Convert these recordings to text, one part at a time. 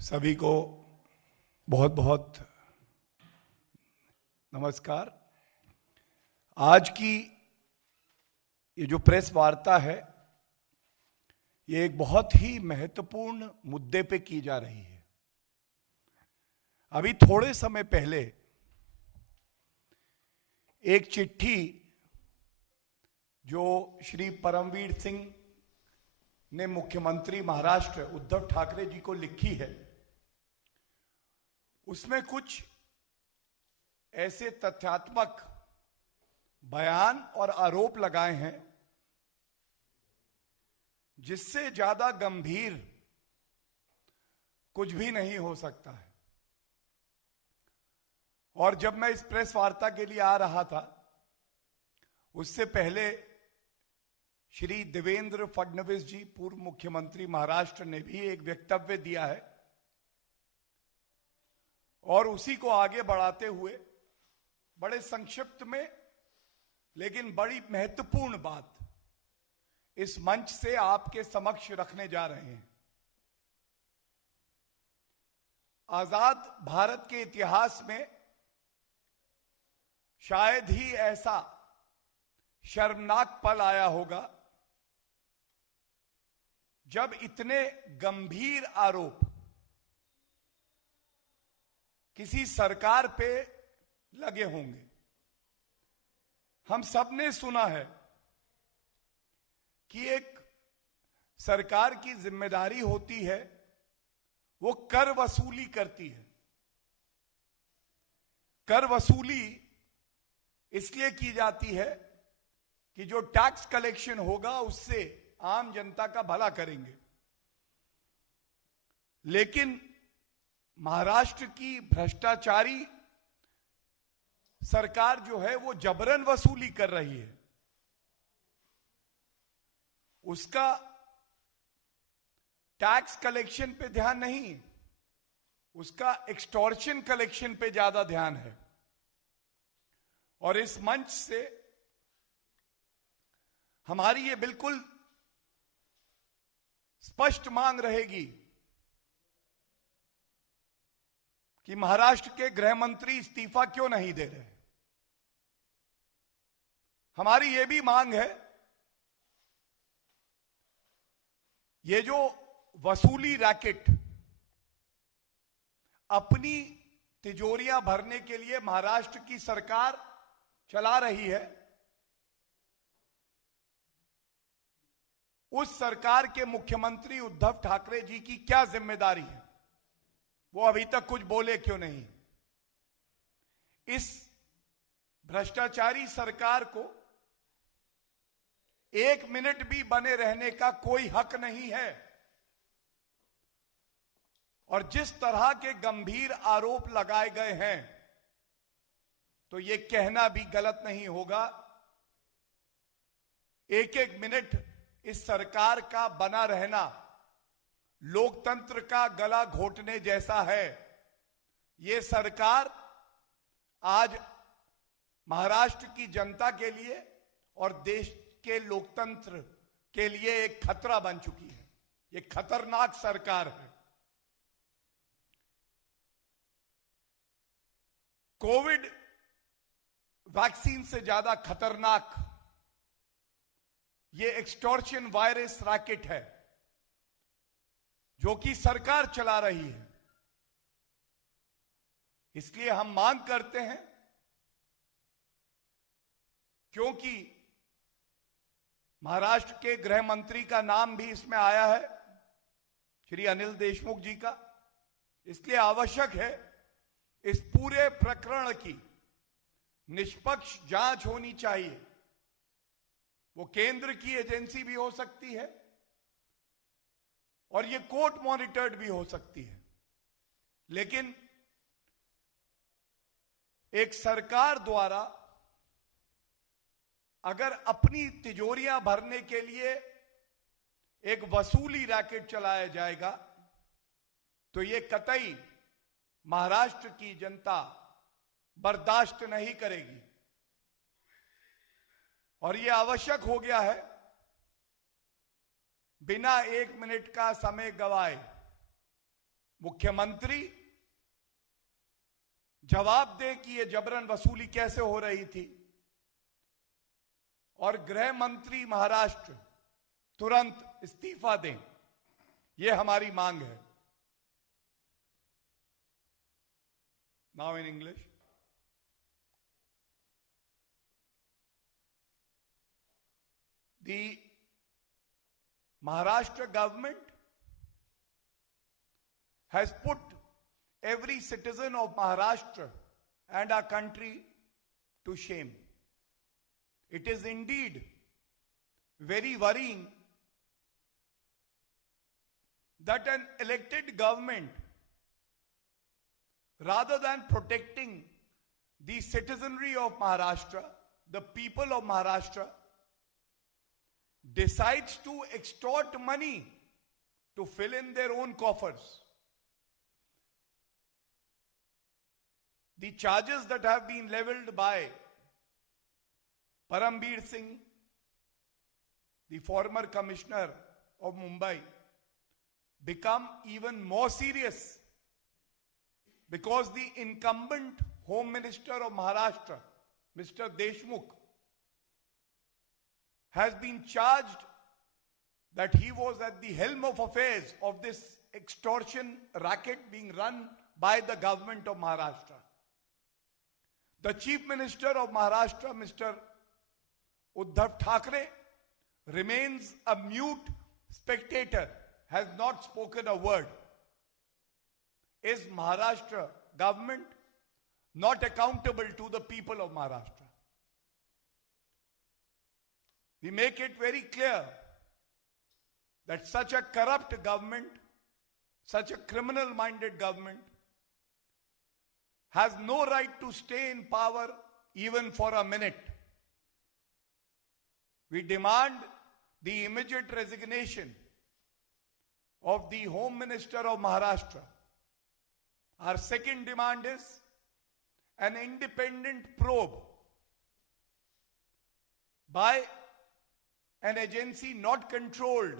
सभी को बहुत बहुत नमस्कार। आज की ये जो प्रेस वार्ता है, ये एक बहुत ही महत्वपूर्ण मुद्दे पे की जा रही है। अभी थोड़े समय पहले एक चिट्ठी जो श्री परमवीर सिंह ने मुख्यमंत्री महाराष्ट्र उद्धव ठाकरे जी को लिखी है, उसमें कुछ ऐसे तथ्यात्मक बयान और आरोप लगाए हैं जिससे ज्यादा गंभीर कुछ भी नहीं हो सकता है। और जब मैं इस प्रेस वार्ता के लिए आ रहा था, उससे पहले श्री देवेंद्र फडणवीस जी, पूर्व मुख्यमंत्री महाराष्ट्र, ने भी एक वक्तव्य दिया है और उसी को आगे बढ़ाते हुए बड़े संक्षिप्त में लेकिन बड़ी महत्वपूर्ण बात इस मंच से आपके समक्ष रखने जा रहे हैं। आजाद भारत के इतिहास में शायद ही ऐसा शर्मनाक पल आया होगा जब इतने गंभीर आरोप किसी सरकार पे लगे होंगे। हम सबने सुना है कि एक सरकार की जिम्मेदारी होती है, वो कर वसूली करती है। कर वसूली इसलिए की जाती है कि जो टैक्स कलेक्शन होगा उससे आम जनता का भला करेंगे। लेकिन महाराष्ट्र की भ्रष्टाचारी सरकार जो है वो जबरन वसूली कर रही है। उसका टैक्स कलेक्शन पे ध्यान नहीं, उसका एक्सटॉर्शन कलेक्शन पे ज्यादा ध्यान है। और इस मंच से हमारी ये बिल्कुल स्पष्ट मांग रहेगी कि महाराष्ट्र के गृह मंत्री इस्तीफा क्यों नहीं दे रहे। हमारी यह भी मांग है, ये जो वसूली रैकेट अपनी तिजोरियां भरने के लिए महाराष्ट्र की सरकार चला रही है, उस सरकार के मुख्यमंत्री उद्धव ठाकरे जी की क्या जिम्मेदारी है? वो अभी तक कुछ बोले क्यों नहीं? इस भ्रष्टाचारी सरकार को एक मिनट भी बने रहने का कोई हक नहीं है। और जिस तरह के गंभीर आरोप लगाए गए हैं, तो यह कहना भी गलत नहीं होगा, एक एक मिनट इस सरकार का बना रहना लोकतंत्र का गला घोटने जैसा है। यह सरकार आज महाराष्ट्र की जनता के लिए और देश के लोकतंत्र के लिए एक खतरा बन चुकी है। यह खतरनाक सरकार है। कोविड वैक्सीन से ज्यादा खतरनाक यह एक्सटॉर्शन वायरस रैकेट है जो कि सरकार चला रही है। इसलिए हम मांग करते हैं, क्योंकि महाराष्ट्र के गृह मंत्री का नाम भी इसमें आया है, श्री अनिल देशमुख जी का, इसलिए आवश्यक है इस पूरे प्रकरण की निष्पक्ष जांच होनी चाहिए। वो केंद्र की एजेंसी भी हो सकती है और ये कोर्ट मॉनिटर्ड भी हो सकती है। लेकिन एक सरकार द्वारा अगर अपनी तिजोरियां भरने के लिए एक वसूली रैकेट चलाया जाएगा, तो ये कतई महाराष्ट्र की जनता बर्दाश्त नहीं करेगी। और यह आवश्यक हो गया है बिना एक मिनट का समय गवाए मुख्यमंत्री जवाब दे कि यह जबरन वसूली कैसे हो रही थी, और गृह मंत्री महाराष्ट्र तुरंत इस्तीफा दें। यह हमारी मांग है। Now in English. The Maharashtra government has put every citizen of Maharashtra and our country to shame. It is indeed very worrying that an elected government, rather than protecting the citizenry of Maharashtra, the people of Maharashtra, decides to extort money to fill in their own coffers. The charges that have been leveled by Parambir Singh, the former commissioner of Mumbai, become even more serious because the incumbent Home Minister of Maharashtra, Mr. Deshmukh, has been charged that he was at the helm of affairs of this extortion racket being run by the government of Maharashtra. The Chief Minister of Maharashtra, Mr. Uddhav Thackeray, remains a mute spectator, has not spoken a word. Is Maharashtra government not accountable to the people of Maharashtra? We make it very clear that such a corrupt government, such a criminal-minded government, has no right to stay in power even for a minute. We demand the immediate resignation of the Home Minister of Maharashtra. Our second demand is an independent probe by an agency not controlled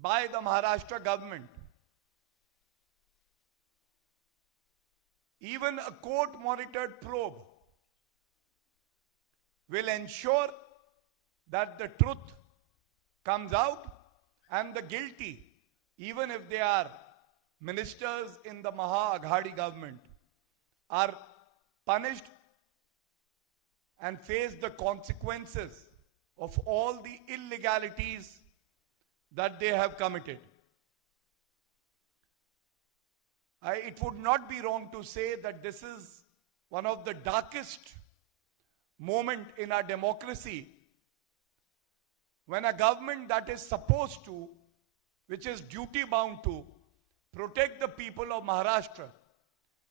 by the Maharashtra government. Even a court-monitored probe will ensure that the truth comes out and the guilty, even if they are ministers in the Maha Aghadi government, are punished and face the consequences of all the illegalities that they have committed. It would not be wrong to say that this is one of the darkest moments in our democracy, when a government that is supposed to, which is duty bound to, protect the people of Maharashtra,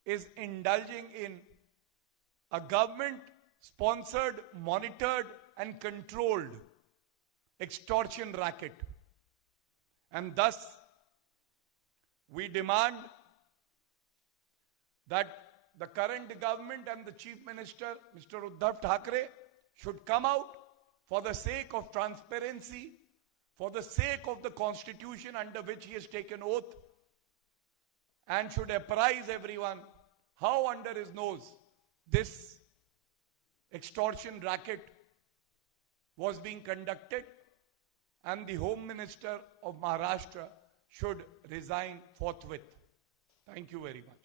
is indulging in a government sponsored, monitored and controlled extortion racket. And thus, we demand that the current government and the Chief Minister, Mr. Uddhav Thackeray, should come out for the sake of transparency, for the sake of the Constitution under which he has taken oath, and should apprise everyone how under his nose this extortion racket was being conducted, and the Home Minister of Maharashtra should resign forthwith. Thank you very much.